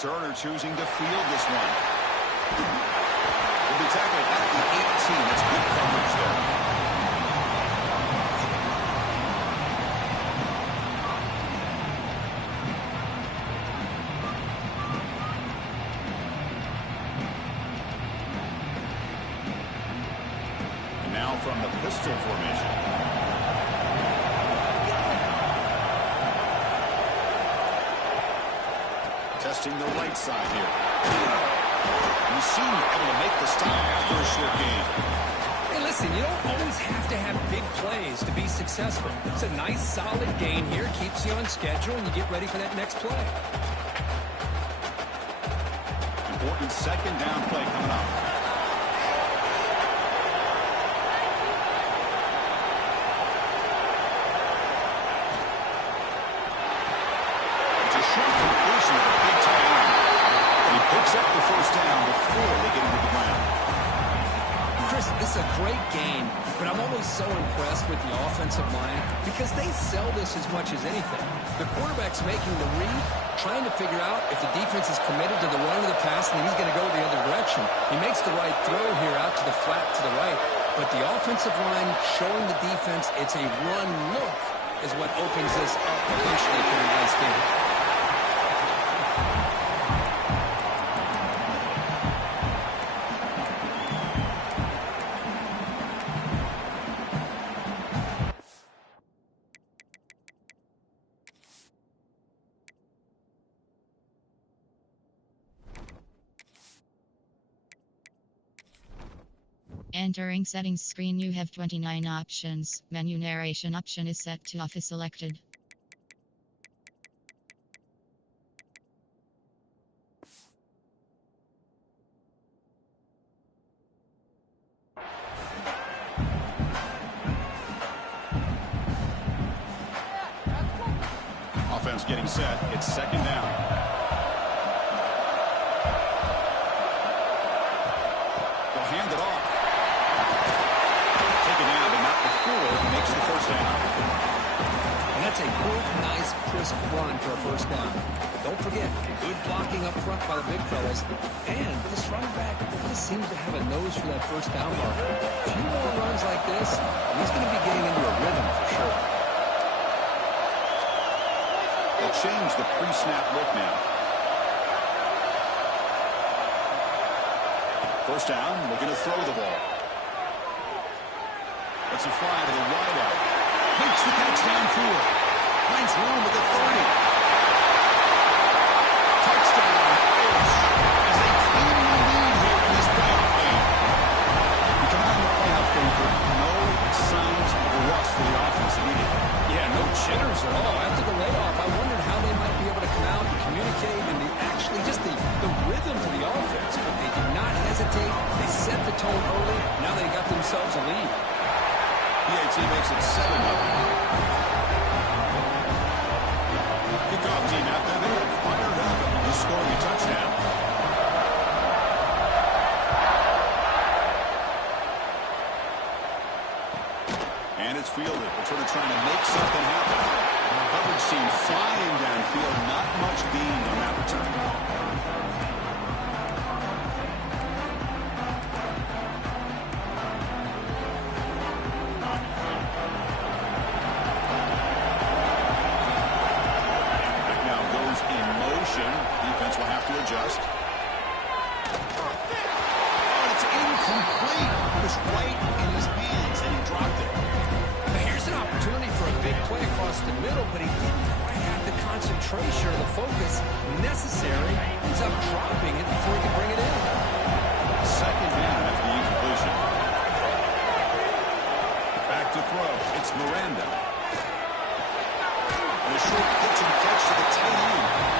returner choosing to field this one. Will be tackled at the 18. That's good coverage there. From the pistol formation. Testing the right side here. You seem able to make the stop after a short gain. Hey, listen, you don't always have to have big plays to be successful. It's a nice, solid gain here. Keeps you on schedule, and you get ready for that next play. Important second down play coming up. Up the first down before they get into the ground. Chris, this is a great game, but I'm always so impressed with the offensive line because they sell this as much as anything. The quarterback's making the read, trying to figure out if the defense is committed to the run or the pass, and then he's going to go the other direction. He makes the right throw here out to the flat to the right, but the offensive line showing the defense it's a run look is what opens this up eventually for a nice game. Entering settings screen, you have 29 options. Menu narration option is set to off is selected. Offense getting set. It's second down. Hand it off. Take it down, but not before he makes the first down. And that's a good, nice, crisp run for a first down. Don't forget, good blocking up front by the big fellas. And this running back really seems to have a nose for that first down marker. A few more runs like this, and he's going to be getting into a rhythm for sure. They'll change the pre-snap look now. First down, looking to throw the ball. It's a fly to the wideout. Makes the catch downfield. Finds room at the 30. Touchdown, Irish, as they claim the lead here in this playoff game. We come out in the playoff game for no signs of rust for the offense immediately. Yeah, no jitters at all. After the layoff, I wondered how they might be able to come out and communicate and actually just the rhythm to the offense. But they did not hesitate. They set the tone early. Now they got themselves a lead. PAT makes it 7-0. Kickoff team out there. They're fired up and scoring a touchdown. And it's fielded. They're sort of trying to make something happen. Coverage team flying downfield. Not much gain on that return. Defense will have to adjust. Oh, it's incomplete. It was right in his hands, and he dropped it. Here's an opportunity for a big play across the middle, but he didn't quite have the concentration or the focus necessary. Ends up dropping it before he can bring it in. Second down after the incompletion. Back to throw. It's Miranda. And a short pitch and catch to the tight end.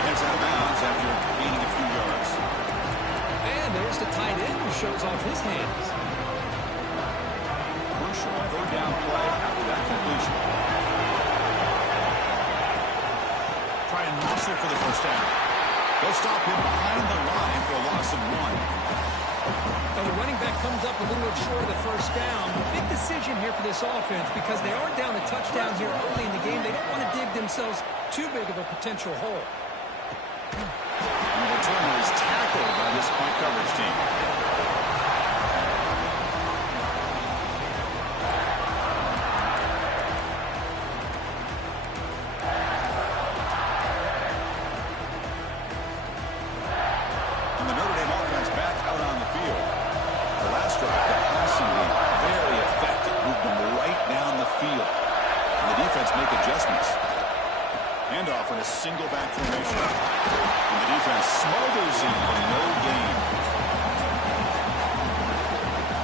Heads out of bounds after gaining a few yards. And there's the tight end who shows off his hands. Crucial third down play after that completion. Try and muscle for the first down. They'll stop him behind the line for a loss of 1. Now the running back comes up a little short of the first down. Big decision here for this offense because they are down a touchdown here early in the game. They don't want to dig themselves too big of a potential hole. play by this point coverage team. And the Notre Dame offense back out on the field. The last drive, the passing game, very effective. Moved them right down the field. And the defense make adjustments. Handoff in a single back formation. And the defense smothers him for no gain.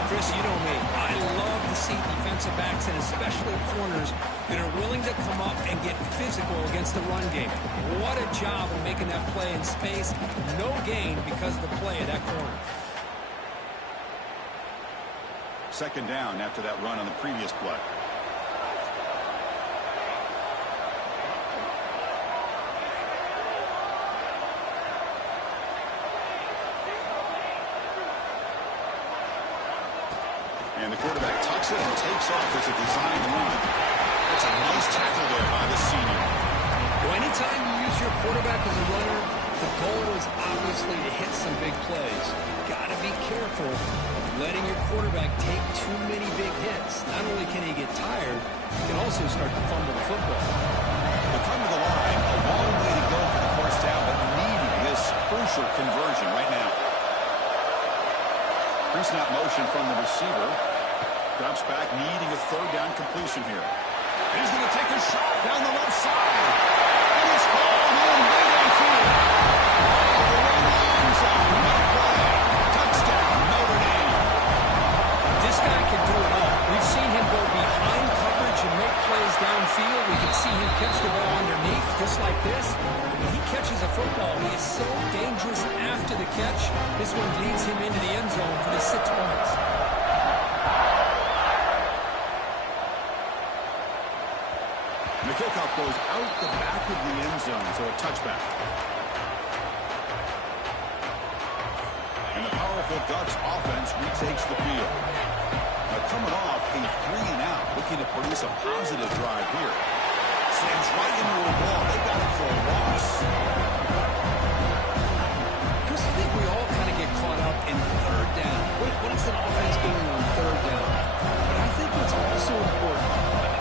Chris, you know me. I love to see defensive backs and especially corners that are willing to come up and get physical against the run game. What a job of making that play in space. No gain because of the play of that corner. Second down after that run on the previous play. And the quarterback tucks it and takes off as a design run. That's a nice tackle there by the senior. Well, anytime you use your quarterback as a runner, the goal is obviously to hit some big plays. Got to be careful of letting your quarterback take too many big hits. Not only can he get tired, he can also start to fumble the football. They come to the line, a long way to go for the first down, but needing this crucial conversion right now. Pre-snap motion from the receiver. Drops back, needing a third down completion here. He's going to take a shot down the left side. And it's called in way downfield. The end zone, no play. Touchdown, Notre Dame. This guy can do it all. We've seen him go behind coverage and make plays downfield. We can see him catch the ball underneath, just like this. When he catches a football, he is so dangerous after the catch. This one leads him into the end zone for the 6 points. And the kickoff goes out the back of the end zone, so a touchback. And the powerful Ducks offense retakes the field. Now coming off a 3-and-out, looking to produce a positive drive here. Slams right into a ball. They got it for a loss. Chris, I think we all kind of get caught up in third down. What is an offense doing on third down? But I think what's also important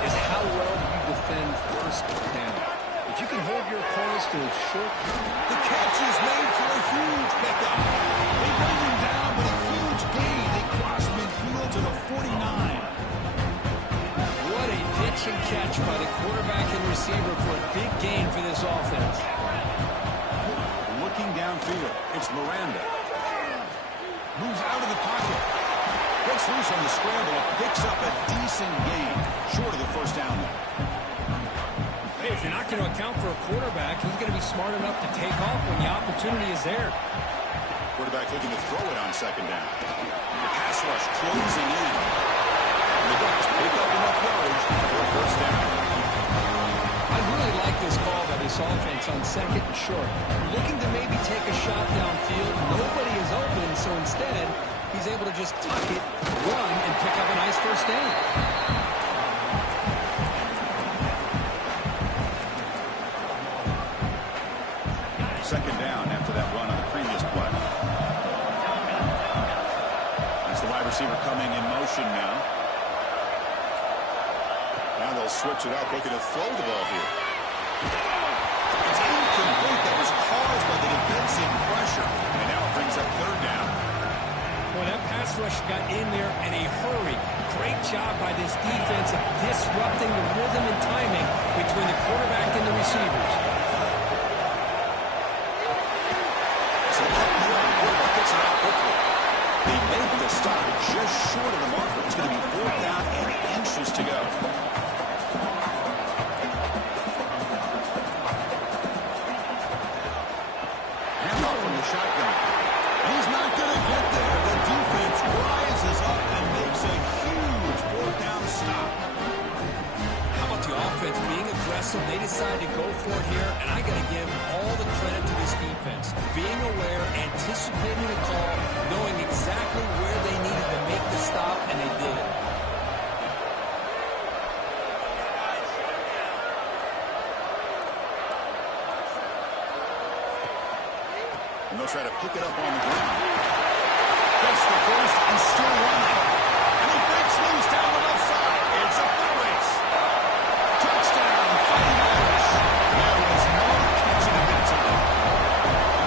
is how well you defend first down. If you can hold your opponents to a short, the catch is made for a huge pickup. They bring him down, but a huge gain. They cross midfield to the 49. What a pitch and catch by the quarterback and receiver for a big gain for this offense. Looking downfield, it's Miranda. Moves out of the pocket. Breaks loose on the scramble. Picks up a decent gain. Short of the first down there. Hey, if you're not going to account for a quarterback, he's going to be smart enough to take off when the opportunity is there. Quarterback looking to throw it on second down. The pass rush closing in. And the Ducks pick up enough yardage for a first down. I really like this call by this offense on second and short. Looking to maybe take a shot downfield. Nobody is open, so instead, he's able to just tuck it, run, and pick up a nice first down. Second down after that run on the previous play. That's the wide receiver coming in motion now. Now they'll switch it up, looking to throw the ball here. It's incomplete. That was caused by the defensive pressure. And now it brings up third down. Boy, that pass rush got in there in a hurry. Great job by this defense of disrupting the rhythm and timing between the quarterback and the receivers. They make the stop just short of the marker. It's going to be fourth down and inches to go. Handoff from the shotgun. He's not going to get there. The defense rises up and makes a huge fourth down stop. How about the offense being aggressive? They decided to go for it here, and I got to give all the credit to this defense. Being aware, anticipating the call, knowing exactly where they needed to make the stop, and they did it. And they'll try to pick it up on the ground. Gets the first and still running. And he breaks loose down the left side. It's up the race. Touchdown, Fighting Irish. There was no catching him that time.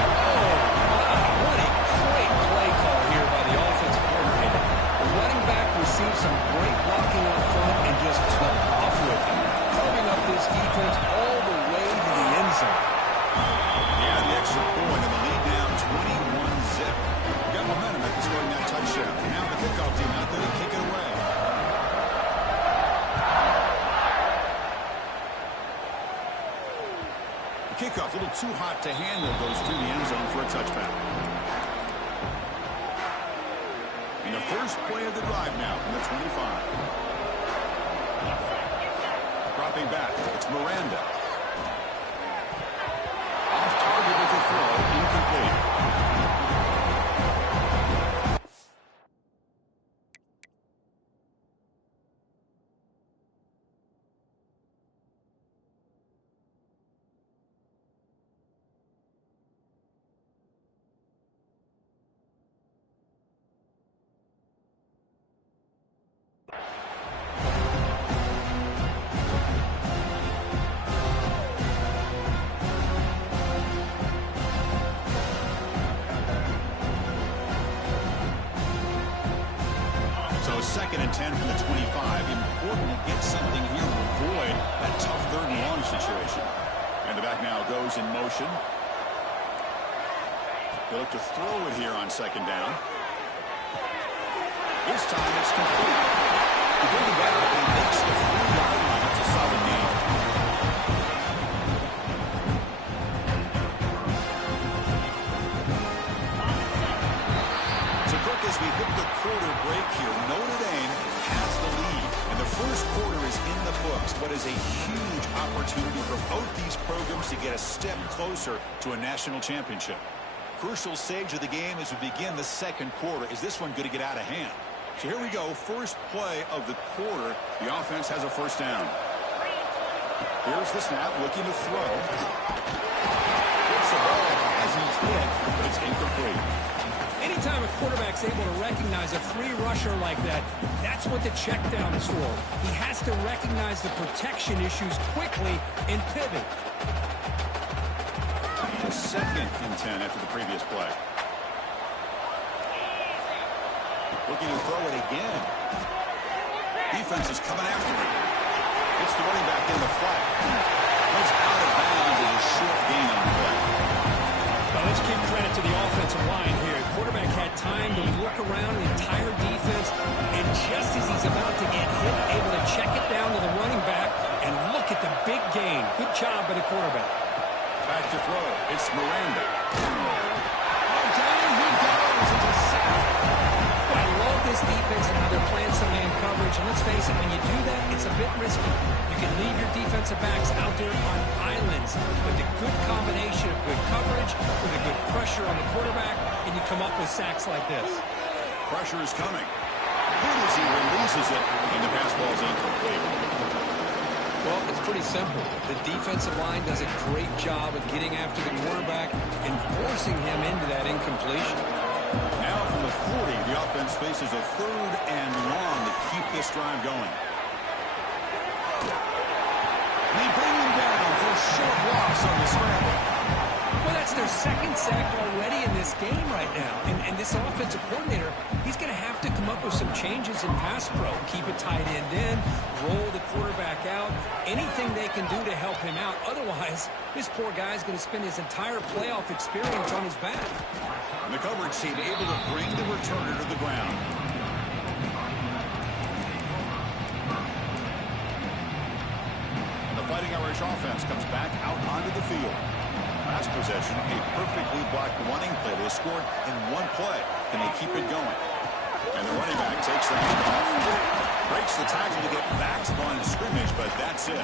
Oh, wow. What a great play call here by the offensive coordinator. The running back received some great blocking up front and just took off with it, carving up this defense all the way to the end zone. Yeah, the extra point and the lead down 21-zip. Got momentum after scoring that touchdown. Now the kickoff team out there to kick it away. The kickoff a little too hot to handle, goes through the end zone for a touchback. And the first play of the drive now from the 25. Dropping back, it's Miranda. Off target with a throw, incomplete. So 2nd and 10 from the 25. Important to get something here to avoid that tough 3rd and long situation. And the back now goes in motion. They look to throw it here on 2nd down. This time it's complete. He brings it back and makes the 3-yard line. It's a solid game. So quick as we hit the quarter break here, Notre Dame has the lead. And the first quarter is in the books. What is a huge opportunity for both these programs to get a step closer to a national championship. Crucial stage of the game as we begin the 2nd quarter. Is this one going to get out of hand? So here we go. First play of the quarter. The offense has a first down. Here's the snap, looking to throw. Gets the ball as he's hit, but it's incomplete. Anytime a quarterback's able to recognize a free rusher like that, that's what the check down is for. He has to recognize the protection issues quickly and pivot. 2nd and 10 after the previous play. Looking to throw it again. Defense is coming after him. It's the running back in the flat. Goes out of bounds as a short gain on the play. Well, let's give credit to the offensive line here. The quarterback had time to look around the entire defense, and just as he's about to get hit, able to check it down to the running back, and look at the big gain. Good job by the quarterback. Back to throw. It's Miranda. Oh, down he goes. It's a sack. I love this defense and how they're playing some man coverage. And let's face it, when you do that, it's a bit risky. You can leave your defensive backs out there on islands. But the good combination of good coverage with a good pressure on the quarterback, and you come up with sacks like this. Pressure is coming. Good as he releases it, and the pass ball is incomplete. Well, it's pretty simple. The defensive line does a great job of getting after the quarterback and forcing him into that incompletion. Now from the 40, the offense faces a 3rd and long to keep this drive going. They bring him down for a short loss on the scramble. Well, that's their 2nd sack already in this game right now. And this offensive coordinator, he's going to have to come up with some changes in pass pro. Keep a tight end in, roll the quarterback out, anything they can do to help him out. Otherwise, this poor guy's going to spend his entire playoff experience on his back. And the coverage team able to bring the returner to the ground. And the Fighting Irish offense comes back out onto the field. Last possession, a perfectly blocked running play. They scored in one play. Can they keep it going? And the running back takes the handoff. Breaks the tackle to get back to the line of scrimmage, but that's it.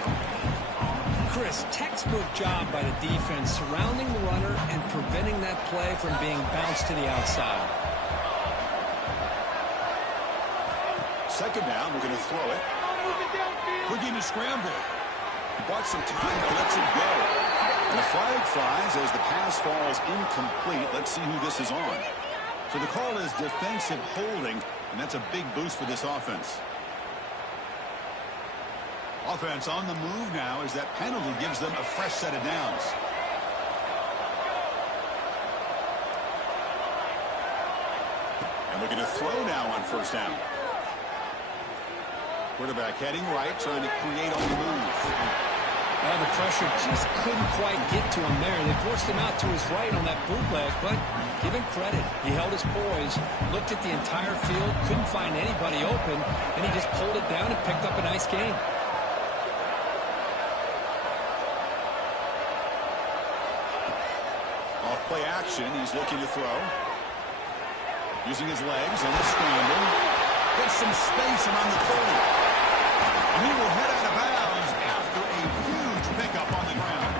Chris, textbook job by the defense surrounding the runner and preventing that play from being bounced to the outside. 2nd down, we're going to throw it. Looking to scramble. He bought some time, but lets it go. And the flag flies as the pass falls incomplete. Let's see who this is on. So the call is defensive holding, and that's a big boost for this offense. Offense on the move now as that penalty gives them a fresh set of downs. And looking to throw now on first down. Quarterback heading right, trying to create on the move. Well, the pressure just couldn't quite get to him there. They forced him out to his right on that bootleg, but give him credit. He held his poise, looked at the entire field, couldn't find anybody open, and he just pulled it down and picked up a nice gain. Off play action, he's looking to throw. Using his legs on the scramble. Gets some space around the 30. And he will head out of bounds after a huge pickup on the ground.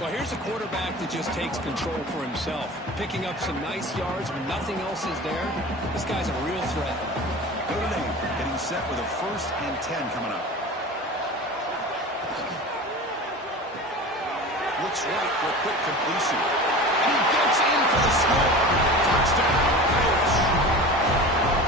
Well, here's a quarterback that just takes control for himself. Picking up some nice yards when nothing else is there. This guy's a real threat. Notre Dame getting set with a 1st and 10 coming up. Looks right for a quick completion. And he gets in for the score. Touchdown, Irish.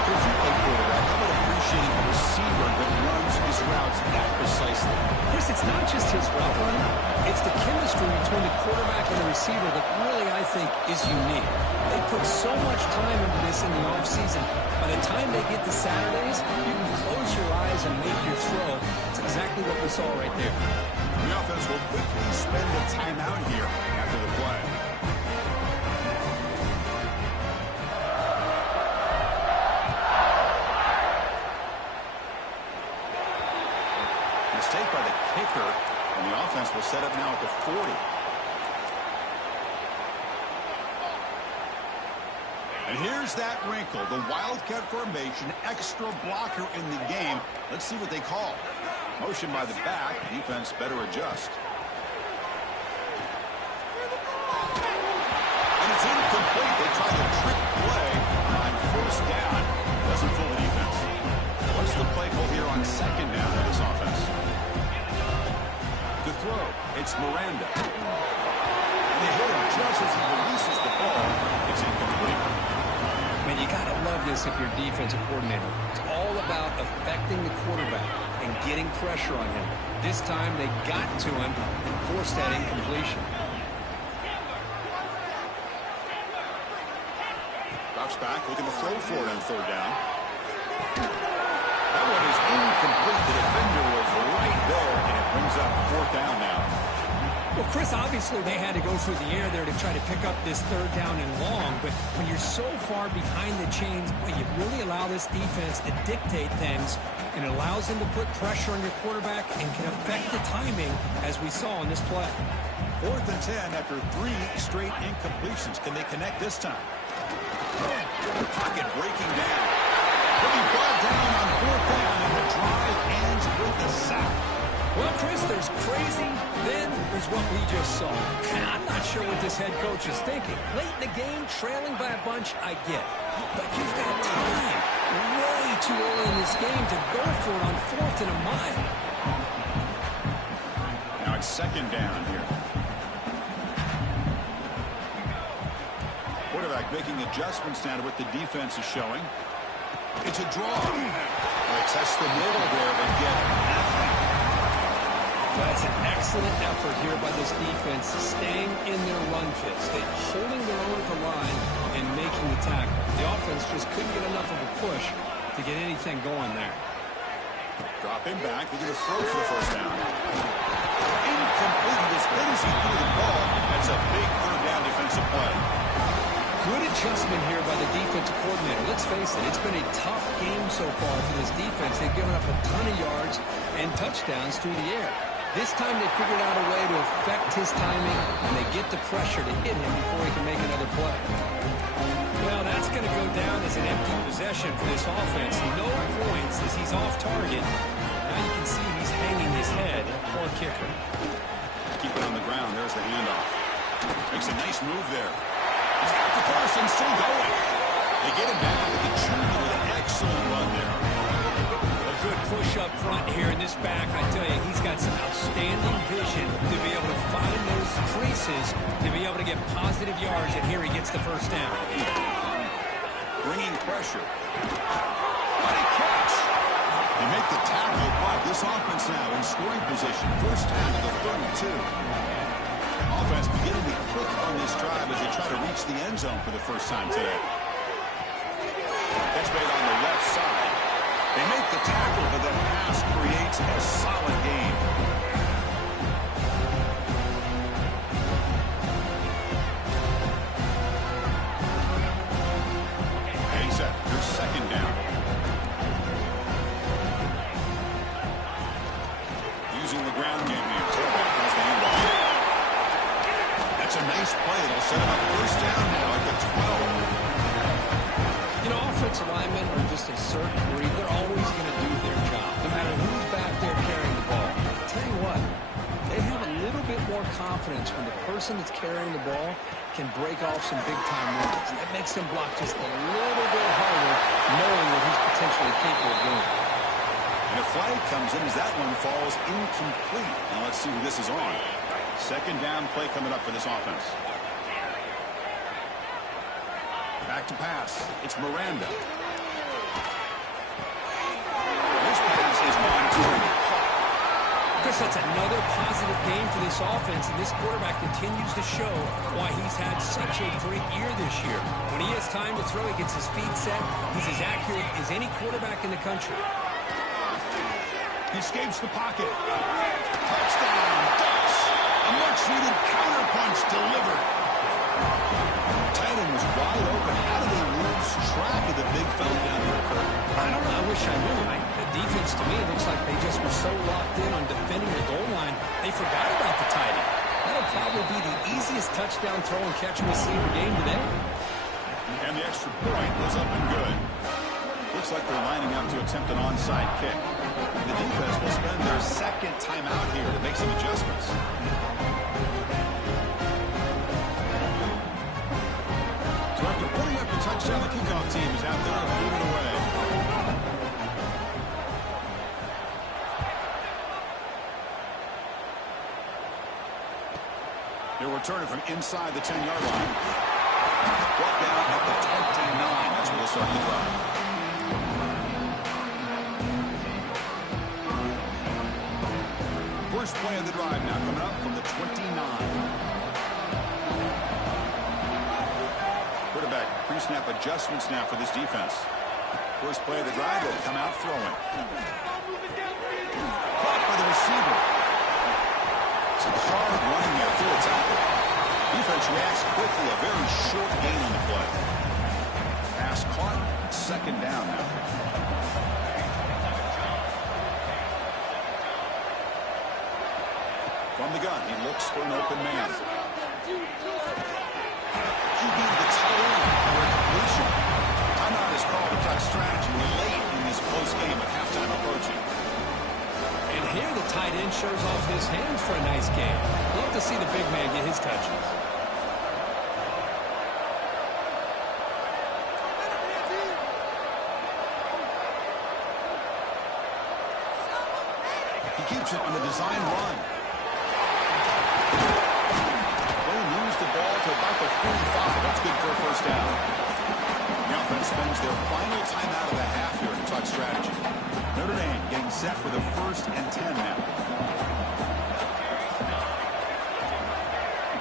If you play quarterback, how about appreciating a receiver that runs his routes that precisely? Chris, it's not just his route running. It's the chemistry between the quarterback and the receiver that really, I think, is unique. They put so much time into this in the offseason. By the time they get to Saturdays, you can close your eyes and make your throw. It's exactly what we saw right there. The offense will quickly spend a timeout here after the play. Mistake by the kicker, and the offense will set up now at the 40. And here's that wrinkle, the Wildcat formation, extra blocker in the game. Let's see what they call. Motion by the back, defense better adjust. And it's incomplete. They try the trick play on first down. Doesn't fool the defense. What's the play call here on second down for this offense? To throw, it's Miranda. And they hit him just as he releases the ball. It's incomplete. Man, you got to love this if you're a defensive coordinator. It's all about affecting the quarterback and getting pressure on him. This time they got to him and forced that incompletion. Drops back, looking to throw for it on third down. That one is incomplete. The defender was right there, and it brings up 4th down now. Well, Chris, obviously they had to go through the air there to try to pick up this 3rd down and long, but when you're so far behind the chains, boy, you really allow this defense to dictate things, and it allows them to put pressure on your quarterback and can affect the timing, as we saw in this play. 4th and 10 after 3 straight incompletions. Can they connect this time? Pocket breaking down. He'll be brought down on 4th down, and the drive ends with a sack. Well, Chris, there's crazy, then there's what we just saw. I'm not sure what this head coach is thinking. Late in the game, trailing by a bunch, I get. But you've got time. Way too early in this game to go for it on 4th and a mile. Now it's 2nd down here. Quarterback making adjustments now to what the defense is showing. It's a draw. They test the middle there, but get nothing. That's an excellent effort here by this defense, staying in their run fits, holding their own at the line and making the tackle. The offense just couldn't get enough of a push to get anything going there. Dropping back, looking to throw for the 1st down. Incomplete. As good as he threw the ball, that's a big 3rd down defensive play. Good adjustment here by the defensive coordinator. Let's face it, it's been a tough game so far for this defense. They've given up a ton of yards and touchdowns through the air. This time they figured out a way to affect his timing, and they get the pressure to hit him before he can make another play. Well, that's going to go down as an empty possession for this offense. No points as he's off target. Now you can see he's hanging his head. Poor kicker. Keep it on the ground. There's the handoff. Makes a nice move there. He's got the Carson still going. They get him back with the Junior with an excellent run there. A good push up front here in this back. I tell you, he's got some outstanding vision to be able to find those free chances to be able to get positive yards, and here he gets the first down. Bringing pressure. Mighty catch. They make the tackle, but this offense now in scoring position. First down to the 32. Offense beginning to click on this drive as they try to reach the end zone for the first time today. That's made on the left side. They make the tackle, but the pass creates a solid game. Getting set. Here's second down. Using the ground game here. Tailback has the handoff. That's a nice play. It'll set him up first down now at the 12. You know, offensive linemen are just a certain breed. They're always going to do their job, no matter who's back there carrying the ball. I'll tell you what, they have a little bit more confidence when the person that's carrying the ball can break off some big-time runs. That makes them block just a little bit harder, knowing what he's potentially capable of doing. And a flag comes in as that one falls incomplete. Now let's see who this is on. Second down play coming up for this offense. Back to pass. It's Miranda. This pass is on target. Chris, that's another positive game for this offense, and this quarterback continues to show why he's had such a great year this year. When he has time to throw, he gets his feet set. He's as accurate as any quarterback in the country. He escapes the pocket. Touchdown. Ducks. A much-needed counterpunch delivered. Tight end was wide open. How do they lose track of the big fella down there, Kurt? I don't know. I wish I knew. The defense, to me, it looks like they just were so locked in on defending the goal line, they forgot about the tight end. That'll probably be the easiest touchdown throw and catch receiver game today. And the extra point was up and good. Looks like they're lining up to attempt an onside kick. The defense will spend their second timeout here to make some adjustments. So after putting up the touchdown, the kickoff team is out there and moving away. They're returning from inside the 10-yard line. Brought down at the 29. That's where they'll start the drive. First play of the drive now coming up from the 29. Quarterback pre-snap adjustments now for this defense. First play of the drive, they'll come out throwing. Caught by the receiver. Some hard running there through the tackle. Defense reacts quickly. A very short gain on the play. Pass caught. Second down now. From the gun, he looks for an open man. QB to the tight end for a completion. Timeout is called to touch strategy late in this close game with halftime approaching. And here the tight end shows off his hands for a nice game. Love to see the big man get his touches. He keeps it on the design run. They moves the ball to about the 45. That's good for a first down. The offense spends their final timeout of the half here to touch strategy. Notre Dame getting set for the 1st and 10 now.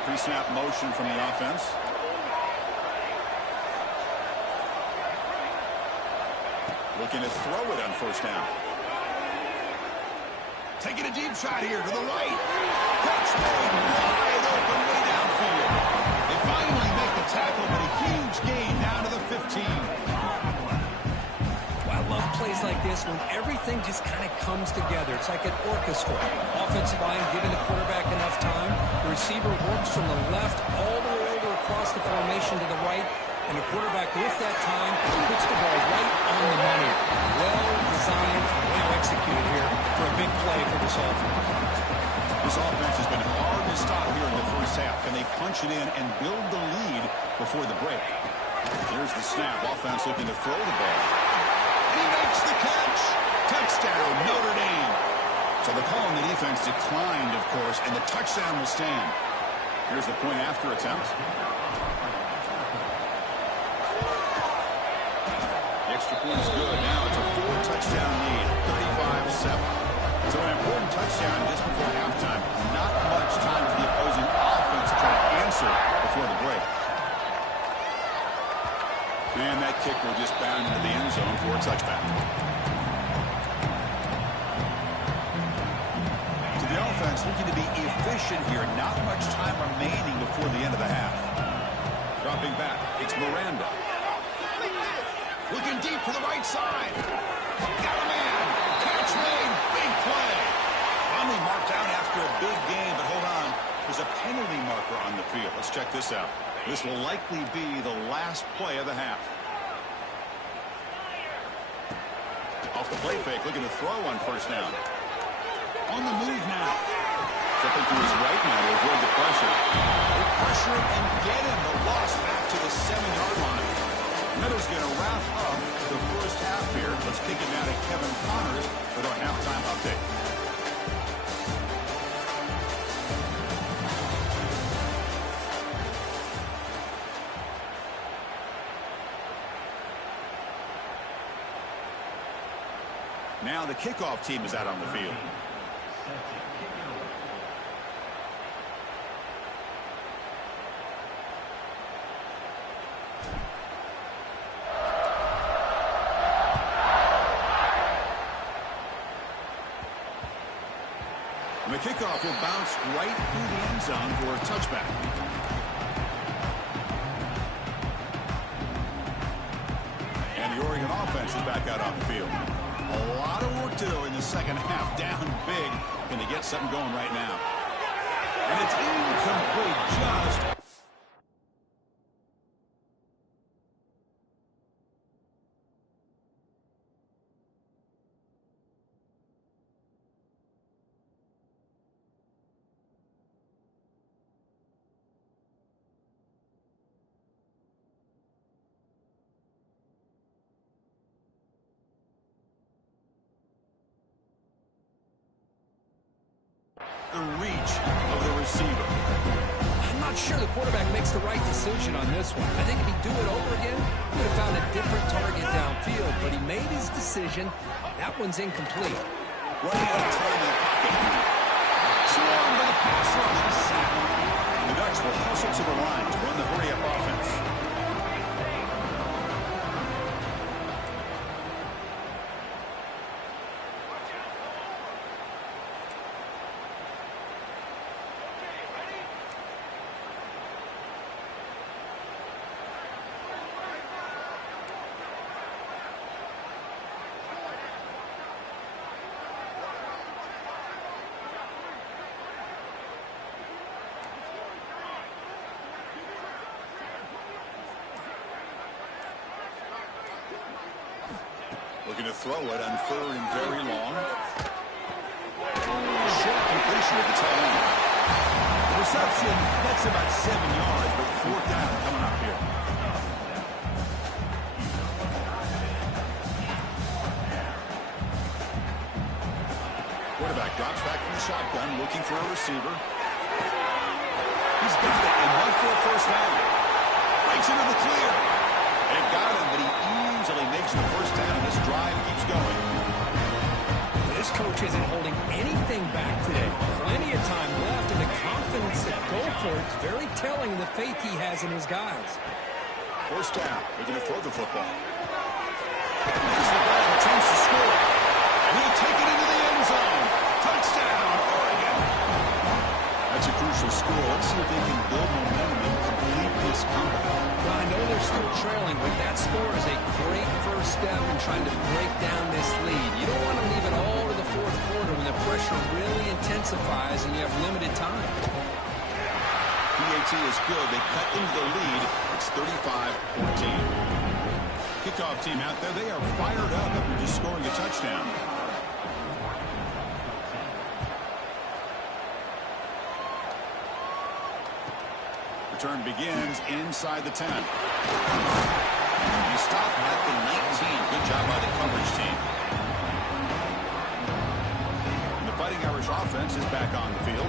Pre-snap motion from the offense. Looking to throw it on first down. Taking a deep shot here to the right. Catch made wide open way downfield. They finally make the tackle, but a huge gain down to the 15. Well, I love plays like this when everything just kind of comes together. It's like an orchestra. Offensive line giving the quarterback enough time. The receiver works from the left all the way over across the formation to the right. And the quarterback with that time puts the ball right on the money. Well designed, well executed here for a big play for this offense. This offense has been hard to stop here in the first half. Can they punch it in and build the lead before the break? Here's the snap. Offense looking to throw the ball. And he makes the catch. Touchdown, Notre Dame. So the call on the defense declined, of course, and the touchdown will stand. Here's the point after attempt. The extra point is good. Now it's a 4-touchdown lead, 35-7. So an important touchdown just before halftime. Not much time for the opposing offense to try to answer before the break. And that kick will just bound into the end zone for a touchback. So the offense looking to be efficient here. Not much time remaining before the end of the half. Dropping back, it's Miranda. Looking deep to the right side. Got a man. Catch made. Big play. Finally marked out after a big game, but hold on. There's a penalty marker on the field. Let's check this out. This will likely be the last play of the half. Off the play fake, looking to throw on first down. On the move now. Flipping to his right now to avoid the pressure. They pressure him and get him. The loss back to the 7-yard line. Meadows going to wrap up the first half here. Let's kick it now to Kevin Connors with our halftime update. Now the kickoff team is out on the field. And the kickoff will bounce right through the end zone for a touchback. And the Oregon offense is back out on the field. A lot of work to do in the second half. Down big. Can they get something going right now? And it's incomplete. Just... the reach of the receiver. I'm not sure the quarterback makes the right decision on this one. I think if he'd do it over again, he would have found a different target downfield, but he made his decision. That one's incomplete. Running out of time in the pocket. Swarm by the pass rush. The Ducks will hustle to the line to run the hurry-up offense. Looking to throw it on 3rd and very long. Short completion at the tail end. The reception, that's about 7 yards, but 4th down coming up here. Quarterback drops back from the shotgun, looking for a receiver. He's got it and run for a first down. Breaks into the clear. They've got him, but he easily makes the first down, and this drive keeps going. This coach isn't holding anything back today. Plenty of time left, and the confidence to go for it is very telling of the faith he has in his guys. First down. They're going to throw the football. Here's the ball, a chance to score. And he'll take it into the end zone. Touchdown, Oregon. That's a crucial score. Let's see if they can build momentum and complete this comeback. Well, I know they're still trailing, but that score is a great first step in trying to break down this lead. You don't want to leave it all to the 4th quarter when the pressure really intensifies and you have limited time. PAT is good. They cut into the lead. It's 35-14. Kickoff team out there. They are fired up after just scoring a touchdown. Return begins inside the 10. He stopped at the 19. Good job by the coverage team. And the Fighting Irish offense is back on the field.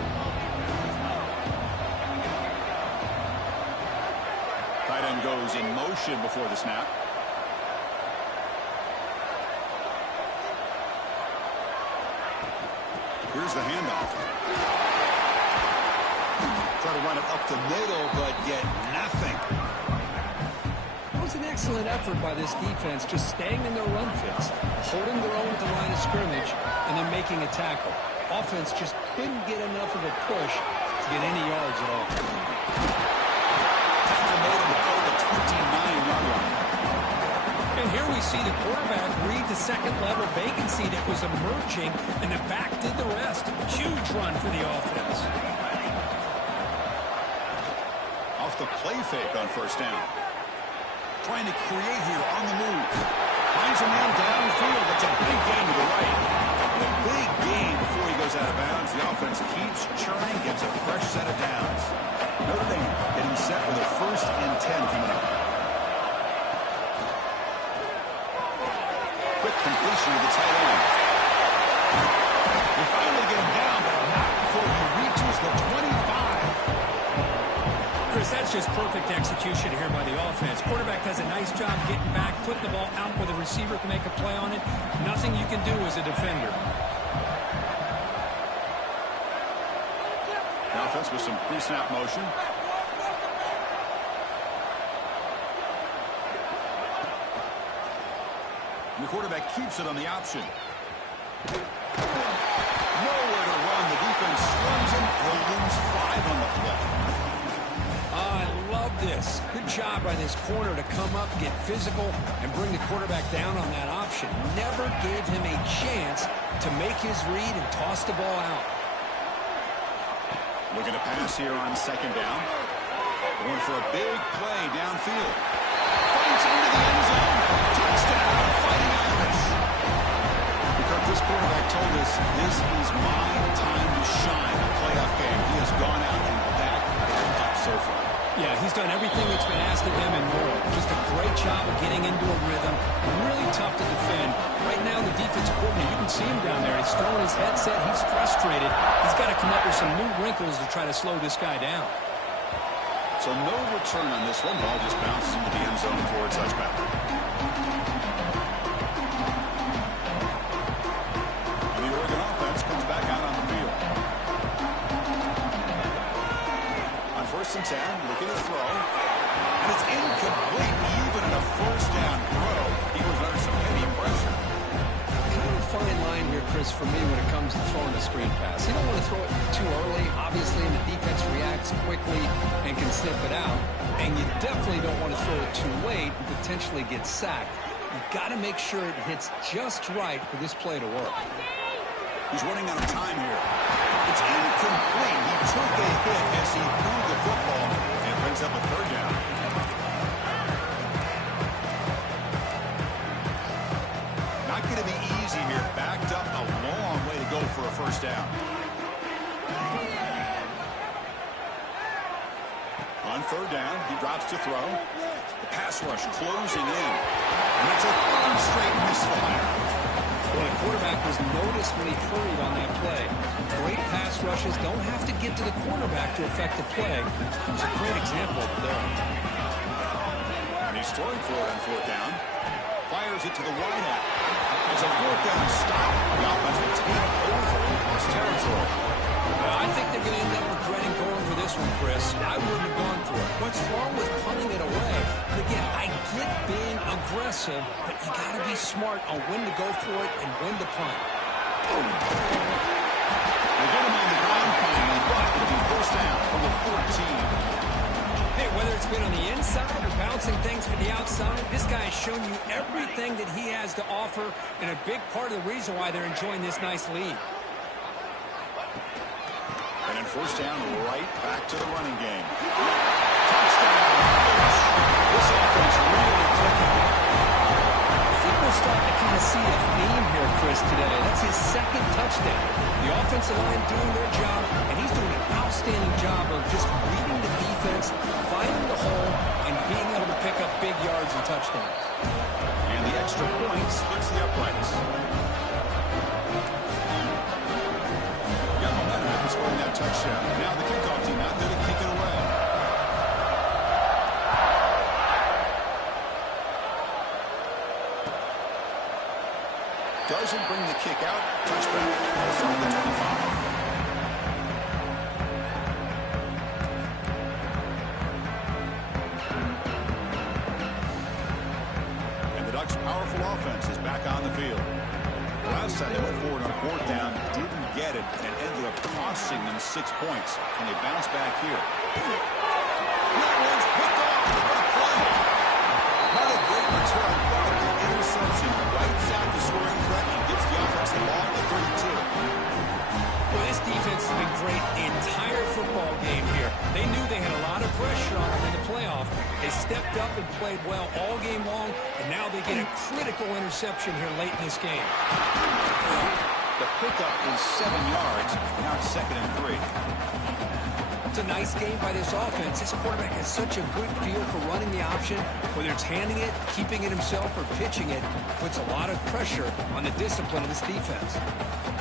Touchdown goes in motion before the snap. Here's the handoff. Try to run it up the middle, but get nothing. It was an excellent effort by this defense, just staying in their run fits, holding their own at the line of scrimmage, and then making a tackle. Offense just couldn't get enough of a push to get any yards at all. Tackle made him go the 29-yard line. And here we see the quarterback read the second-level vacancy that was emerging, and the back did the rest. Huge run for the offense. Off the play fake on first down. Trying to create here on the move. Finds a man downfield. That's a big gain to the right. A big gain before he goes out of bounds. The offense keeps churning, gets a fresh set of downs. Notre Dame getting set with a 1st and 10 coming up. Quick completion to the tight end. They finally get him down, but not before he reaches the 25. Chris, that's just perfect execution here by the offense. Quarterback does a nice job getting back, putting the ball out where the receiver can make a play on it. Nothing you can do as a defender. The offense with some pre-snap motion. And the quarterback keeps it on the option. Nowhere to run. The defense swarms him. He'll lose 5 on the play. I love this. Good job by this corner to come up, get physical, and bring the quarterback down on that option. Never gave him a chance to make his read and toss the ball out. Looking to pass here on second down. Going for a big play downfield. Fights into the end zone. Touchdown, Fighting Irish. Because this quarterback told us this is my time to shine. A playoff game. He has gone out and backed it up so far. Yeah, he's done everything that's been asked of him and more. Just a great job of getting into a rhythm. Really tough to defend. Right now, the defensive coordinator, you can see him down there. He's throwing his headset. He's frustrated. He's got to come up with some new wrinkles to try to slow this guy down. So no return on this one. Ball just bounces into the end zone for a touchback. And the Oregon offense comes back out on the field. On 1st and 10, looking to throw. And it's incomplete, even in a 1st down throw. He was under some heavy pressure. Kind of a fine line here, Chris, for me when it comes to throwing a screen pass. You don't want to throw it too early, obviously, and the defense reacts quickly and can sniff it out. And you definitely don't want to throw it too late and potentially get sacked. You've got to make sure it hits just right for this play to work. He's running out of time here. It's incomplete. He took a hit as he threw the football and brings up a 3rd down. Not going to be easy here. Backed up a long way to go for a 1st down. On 3rd down, he drops to throw. The pass rush closing in. And that's a 3rd straight misfire. Well, the quarterback was noticed when he hurried on that play. Great pass rushes don't have to get to the quarterback to affect the play. It's a great example of it there. And he's throwing for it on 4th down. Fires it to the wideout. It's a 4th down stop. The offense will take over in close territory. I think they're going to end up regretting going for this one, Chris. I wouldn't have gone for it. What's wrong with punting it away? And again, I get being aggressive, but you got to be smart on when to go for it and when to punt. They get him on the ground finally, but it'll be 1st down from the 14. Hey, whether it's been on the inside or bouncing things for the outside, this guy has shown you everything that he has to offer, and a big part of the reason why they're enjoying this nice lead. And then 1st down, right back to the running game. Touchdown. This offense really clicking. I think we're starting to kind of see a theme here, Chris, today. That's his 2nd touchdown. The offensive line doing their job, and he's doing an outstanding job of just reading the defense, finding the hole, and being able to pick up big yards and touchdowns. And the extra point splits the uprights. Got momentum after scoring that touchdown. Now the kickoff team out there to kick it away. Doesn't bring the kick out. Touchback. From the 25. Powerful offense is back on the field. Last time they went forward on fourth down, didn't get it, and it ended up costing them 6 points. And they bounce back here. That one's picked off. What a play. Not a great return, but an interception wipes out the scoring threat and gives the offense the ball at the 32. Well, this defense has been great the entire football game here. They knew they had a lot of pressure on them in the playoff. They stepped up and played well all game long, and now they get a critical interception here late in this game. The pickup is 7 yards. Now it's 2nd and 3. It's a nice game by this offense. This quarterback has such a good feel for running the option. Whether it's handing it, keeping it himself, or pitching it, puts a lot of pressure on the discipline of this defense.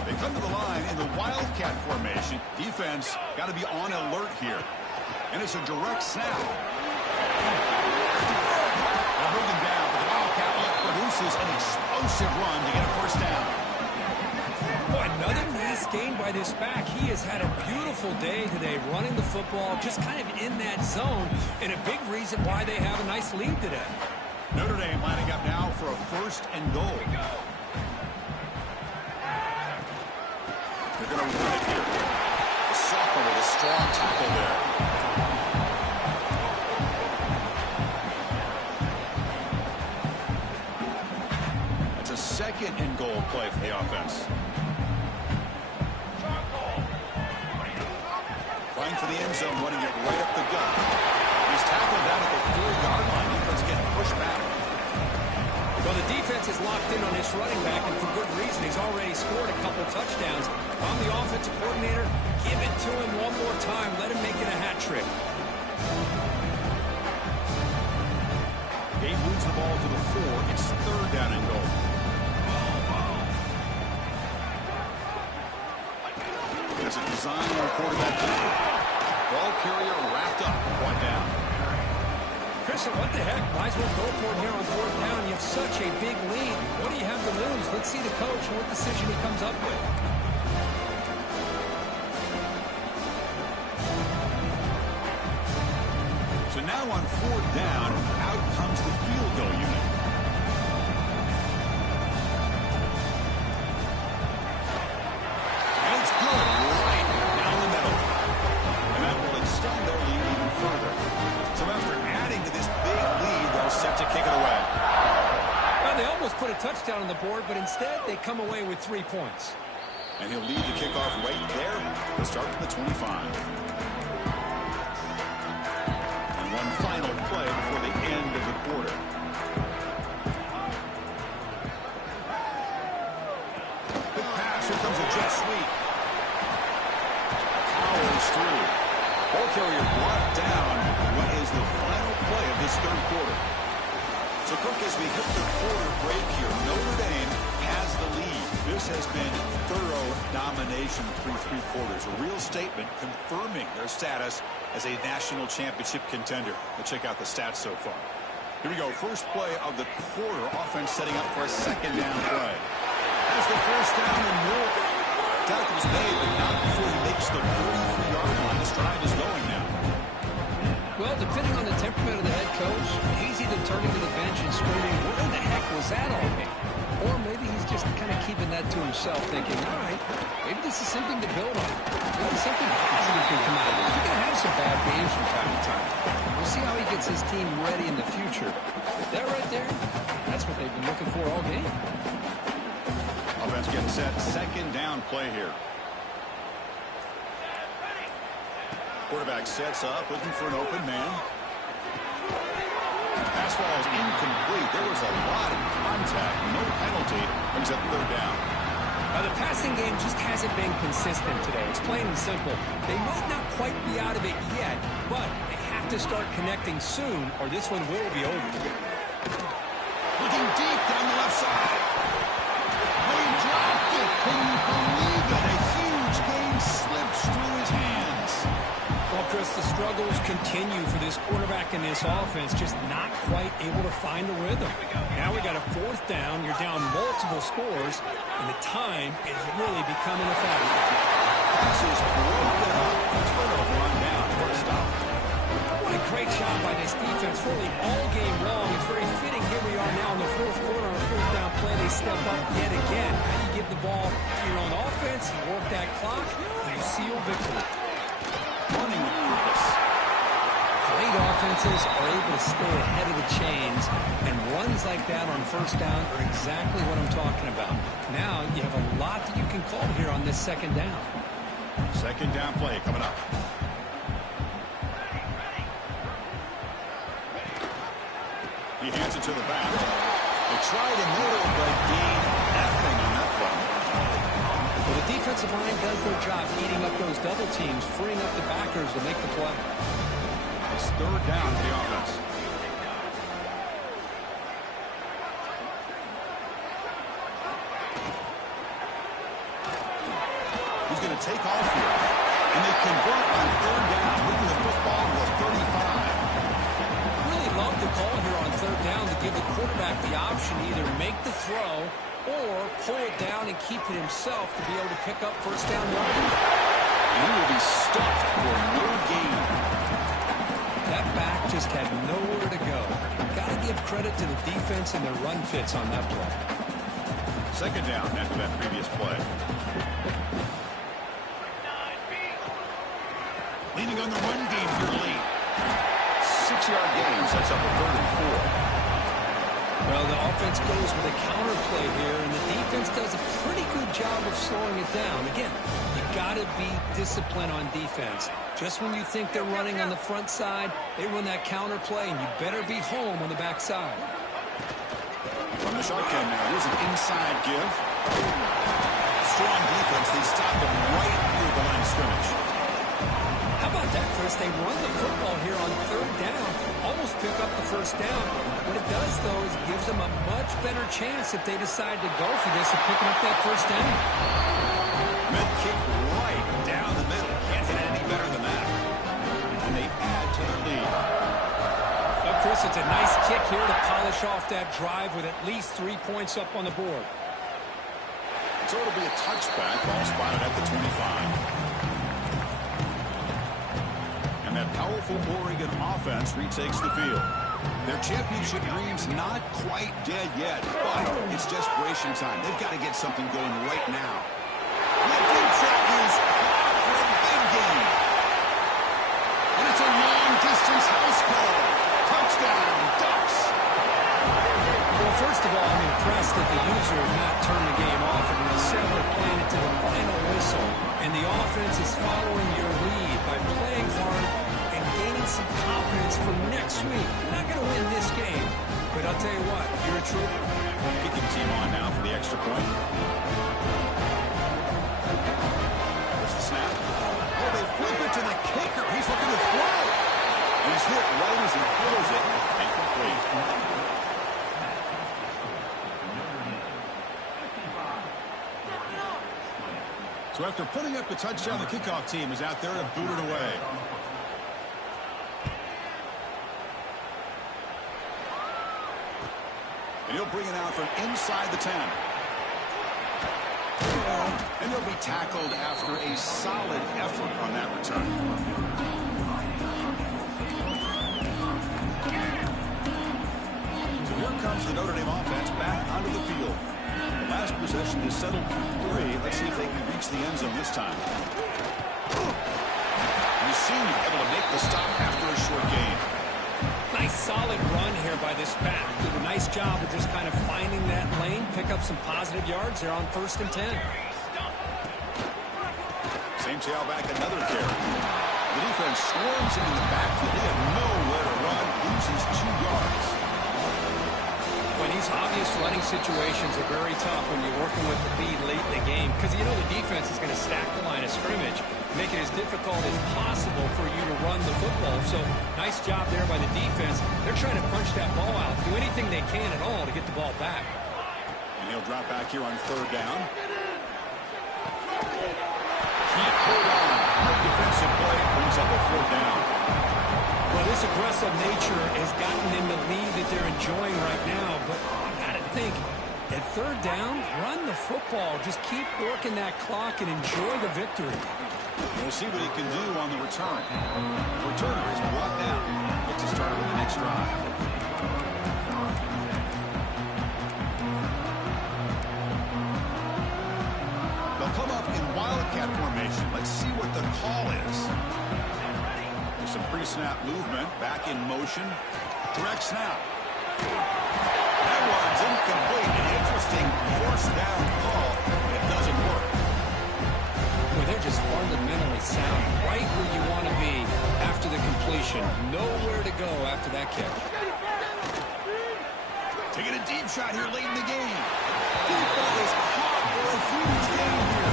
They come to the line in the Wildcat formation. Defense got to be on alert here. And it's a direct snap. They'll bring him down, but the Wildcat produces an explosive run to get a first down. Boy, another nice game by this back. He has had a beautiful day today running the football, just kind of in that zone, and a big reason why they have a nice lead today. Notre Dame lining up now for a 1st and goal. They're going to run it here. The sophomore with a strong tackle there. It's a 2nd and goal play for the offense. Playing for the end zone, running it right up the gut. He's tackled down at the 4-yard line. Defense getting pushed back. Well, the defense is locked in on this running back, and for good reason. He's already scored a couple touchdowns. I'm the offensive coordinator. Give it to him one more time. Let him make it a hat trick. Gabe moves the ball to the 4. It's 3rd down and goal. There's a design on the quarterback. Ball carrier wrapped up. 1 down. Christian, what the heck? Might as well go for it here on 4th down. You have such a big lead. What do you have to lose? Let's see the coach and what decision he comes up with. So now on 4th down, out comes the field goal unit. And it's good. Right down the middle. And that will extend their lead even further. So after adding to this big lead, they're set to kick it away. Well, they almost put a touchdown on the board, but instead they come away with 3 points. And he'll lead the kickoff right there. They'll start from the 25. And one final play before the end of the quarter. Good pass. Here comes a jet sweep. Powers through. Ball carrier brought down. What is the final play of this 3rd quarter? So, Cook, as we hit the quarter break here, Notre Dame has the lead. This has been thorough domination through 3 quarters. A real statement confirming their status as a national championship contender. Let's check out the stats so far. Here we go. First play of the quarter. Offense setting up for a 2nd down play. Has the first down and more. Tackle's made, but not before he makes the 43-yard line. This drive is going now. Well, depending on the temperament of the head coach, he's either turning to the bench and screaming, what the heck was that on me? Or maybe he's just kind of keeping that to himself, thinking, all right, maybe this is something to build on. Maybe something positive can come out of it. He's going to have some bad games from time to time. We'll see how he gets his team ready in the future. But that right there, that's what they've been looking for all game. Offense getting set. 2nd down play here. Quarterback sets up, looking for an open man. Pass ball is incomplete. There was a lot of contact. No penalty. Brings up 3rd down. The passing game just hasn't been consistent today. It's plain and simple. They might not quite be out of it yet, but they have to start connecting soon, or this one will be over. Looking deep down the left side. They dropped it. Can you believe it? A huge game slips through his hands. Well, Chris, Chris, the struggles continue for this quarterback in this offense, just not quite able to find the rhythm. Now we got a 4th down. You're down multiple scores, and the time is really becoming a factor. This is broken up. Turnover on down. First up. What a great job by this defense, really all game long. It's very fitting. Here we are now in the 4th quarter on a 4th down play. They step up yet again. How do you give the ball to your own offense? You work that clock, and you seal victory. Running with purpose. Great offenses are able to stay ahead of the chains, and runs like that on 1st down are exactly what I'm talking about. Now you have a lot that you can call here on this 2nd down. 2nd down play coming up. He hands it to the back. They tried in middle, but gained nothing on that play. Well, the defensive line does their job eating up those double teams, freeing up the backers to make the play. It's 3rd down to the offense. He's going to take off here. And they convert on 3rd down, moving the football to a 35. Really love the call here on 3rd down to give the quarterback the option to either make the throw or pull it down and keep it himself to be able to pick up 1st down yardage. And he will be stuffed for no gain. That back just had nowhere to go. Got to give credit to the defense and their run fits on that play. 2nd down after that previous play. Leaning on the run game here late. 6-yard gain sets up a 3rd and 4. Well, the offense goes with a counter play here, and the defense does a pretty good job of slowing it down. Again, you got to be disciplined on defense. Just when you think they're running on the front side, they run that counter play, and you better be home on the back side. From the shotgun now, here's an inside give. Strong defense. They stop them right near the line of scrimmage. How about that, Chris? They run the football here on 3rd down, almost pick up the 1st down. What it does, though, is it gives them a much better chance if they decide to go for this of picking up that 1st down. Mid kick right down the middle. Can't hit any better than that. And they add to the lead. Well, Chris, it's a nice kick here to polish off that drive with at least 3 points up on the board. So it'll be a touchback. Ball spotted at the 25. That powerful Oregon offense retakes the field. Their championship dreams not quite dead yet, but it's desperation time. They've got to get something going right now. The deep shot is for a big game. And it's a long-distance house call. Touchdown, Ducks. Well, first of all, I'm impressed that the user has not turned the game off, and instead we're playing it to the final whistle. And the offense is following your lead by playing hard and gaining some confidence for next week. We're not going to win this game, but I'll tell you what, you're a trooper. Kicking team on now for the extra point. There's the snap. Oh, they flip it to the kicker. He's looking to throw. And he's hit right as he throws it. Incomplete. So after putting up the touchdown, the kickoff team is out there to boot it away. And he'll bring it out from inside the 10. And he'll be tackled after a solid effort on that return. So here comes the Notre Dame offense back onto the field. The last possession is settled for 3. Let's see if they can reach the end zone this time. And the senior able to make the stop after a short gain. Nice solid run here by this back. Did a nice job of just kind of finding that lane, pick up some positive yards there on 1st and 10. Same tailback, another carry. The defense swarms him in the backfield. They have nowhere to run, loses 2 yards. When these obvious running situations are very tough when you're working with the lead late in the game, because you know the defense is going to stack the line of scrimmage, make it as difficult as possible for you to run the football. So nice job there by the defense. They're trying to punch that ball out, do anything they can at all to get the ball back. And he'll drop back here on 3rd down. Can't hold on. Good defensive play brings up a 4th down. hustle nature has gotten them the lead that they're enjoying right now. But I got to think, at third down, run the football. Just keep working that clock and enjoy the victory. We'll see what he can do on the return. The returner is brought down. Looks to start with the next drive. They'll come up in wildcat formation. Let's see what the call is. There's some pre-snap movement. Back in motion. Direct snap. That one's incomplete. An interesting force down call. It doesn't work. Well, they're just fundamentally sound, right where you want to be after the completion. Nowhere to go after that catch. Taking a deep shot here late in the game. Deep ball is caught for a huge gain here.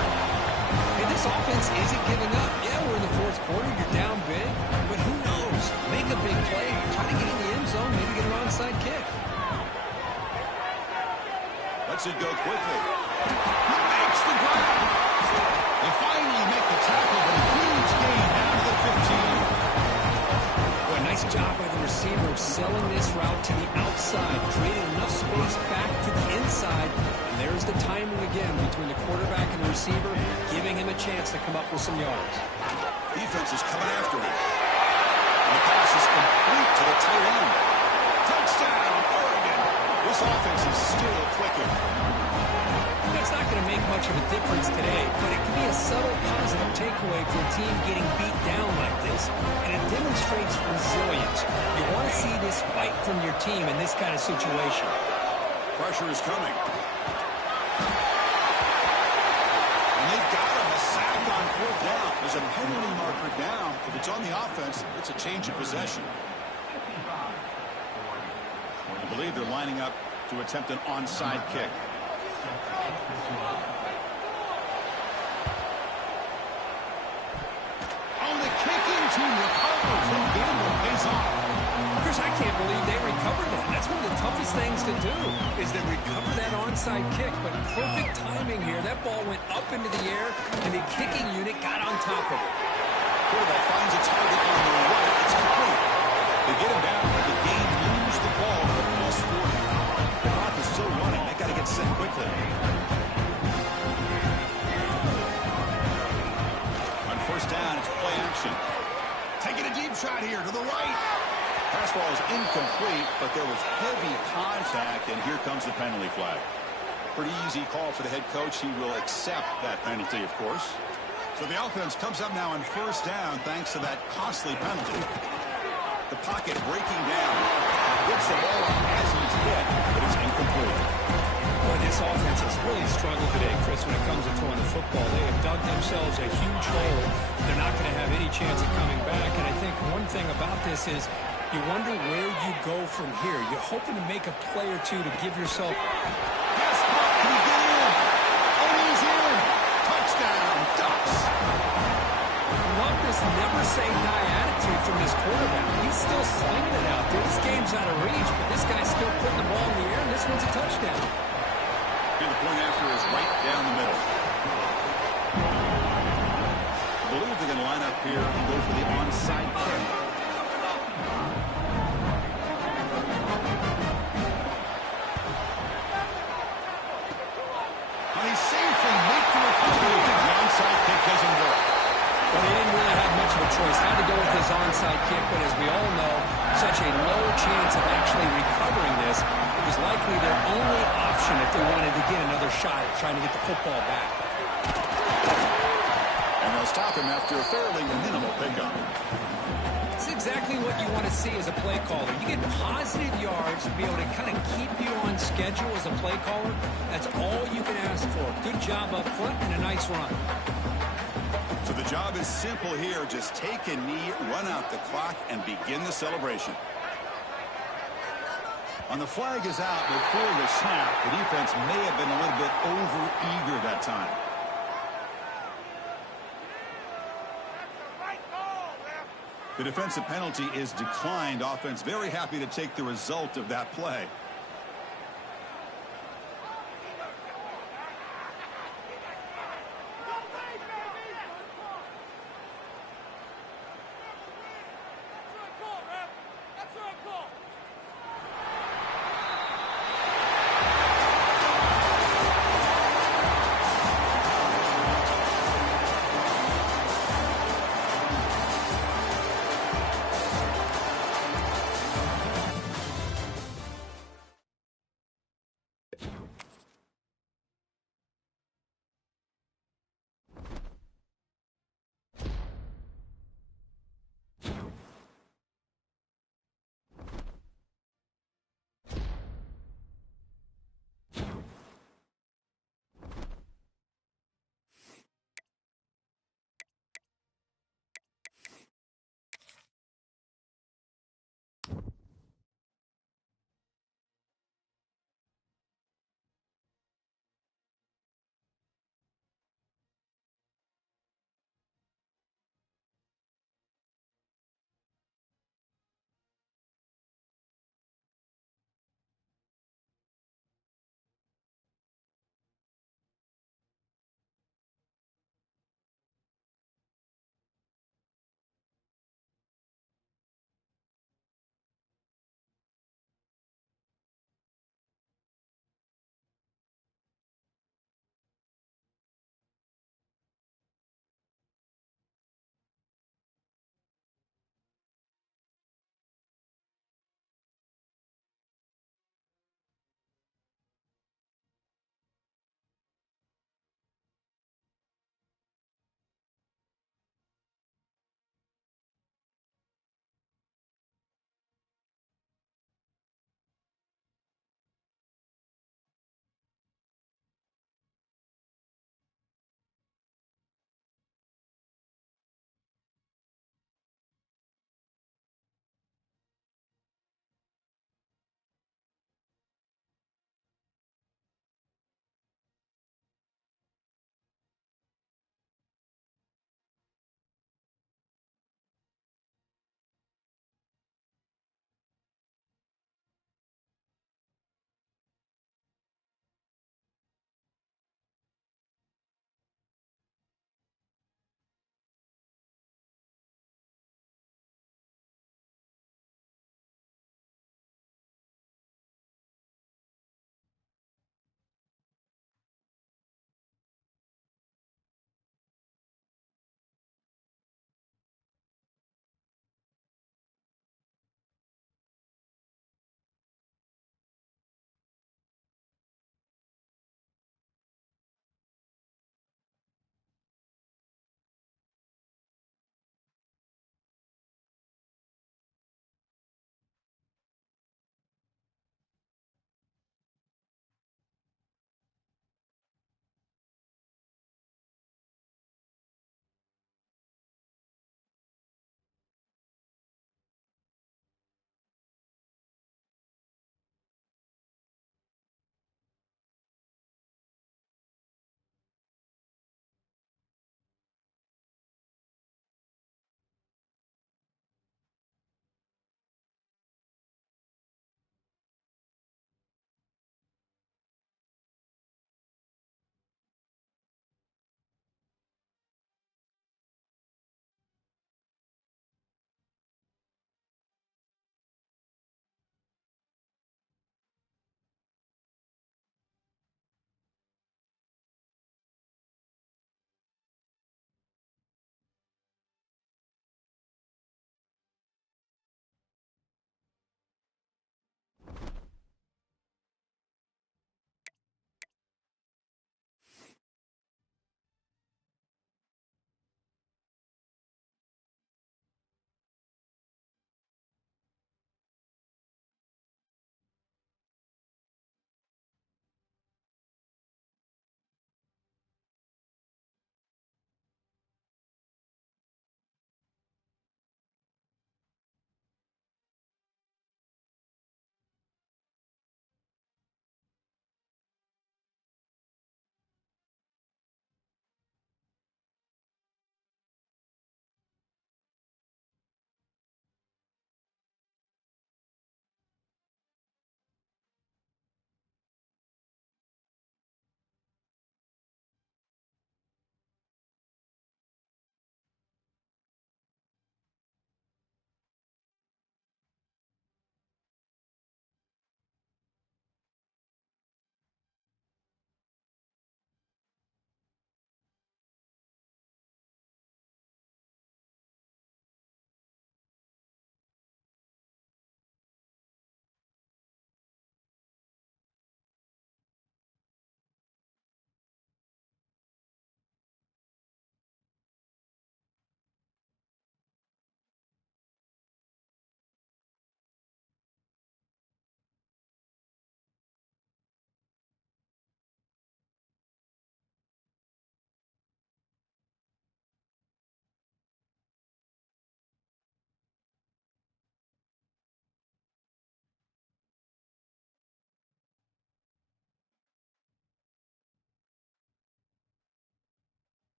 Hey, this offense isn't giving up. Yeah, we're in the fourth quarter. You're down big. But who knows? Make a big play. Try to get in the end zone. Maybe get an onside kick. Lets it go quickly. He makes the grab. They finally make the tackle, but a huge gain down to the 15. Boy, nice job by the receiver of selling this route to the outside, creating enough space back to the inside. And there's the timing again between the quarterback and the receiver, giving him a chance to come up with some yards. Defense is coming after him. And the pass is complete to the tight end. Touchdown, Oregon. This offense is still clicking. That's not going to make much of a difference today, but it can be a subtle positive takeaway for a team getting beat down like this, and it demonstrates resilience. You want to see this fight from your team in this kind of situation. Pressure is coming. And they've got him a sack on fourth down. There's a penalty marker down. If it's on the offense, it's a change of possession. I believe they're lining up to attempt an onside kick. Oh, the kicking team recovers. The gamble pays off. Chris, I can't believe they recovered that. That's one of the toughest things to do, is to recover that onside kick. But perfect timing here. That ball went up into the air, and the kicking unit got on top of it. Quarterback finds a target on the right. It's complete. They get him down, but the game lose the ball to the plus 40. The clock is still running. They got to get set quickly. On first down, it's play action. Taking a deep shot here to the right. Pass ball is incomplete, but there was heavy contact, and here comes the penalty flag. Pretty easy call for the head coach. He will accept that penalty, of course. So the offense comes up now on first down thanks to that costly penalty. The pocket breaking down. Gets the ball as he's hit, but it's incomplete. Boy, this offense has really struggled today, Chris, when it comes to throwing the football. They have dug themselves a huge hole. They're not going to have any chance of coming back. And I think one thing about this is you wonder where you go from here. You're hoping to make a play or two to give yourself... Pass caught. Can he get in? Oh, he's in. Touchdown, Ducks. Love this never-say-die attitude from this quarterback. He's still slinging it out there. This game's out of reach, but this guy's still putting the ball in the air, and this one's a touchdown. And the point after is right down the middle. I believe they're going to line up here and go for the onside kick. And he safely makes the recovery. The onside kick doesn't work. Well, they didn't really have much of a choice. Had to go with his onside kick, but as we all know, such a low chance of actually recovering this. It was likely their only option if they wanted to get another shot at trying to get the football back. And they'll stop him after a fairly minimal pickup. It's exactly what you want to see as a play caller. You get positive yards to be able to kind of keep you on schedule as a play caller. That's all you can ask for. Good job up front and a nice run. So the job is simple here. Just take a knee, run out the clock, and begin the celebration. On the flag is out before the snap. The defense may have been a little bit over-eager that time. The defensive penalty is declined. Offense very happy to take the result of that play.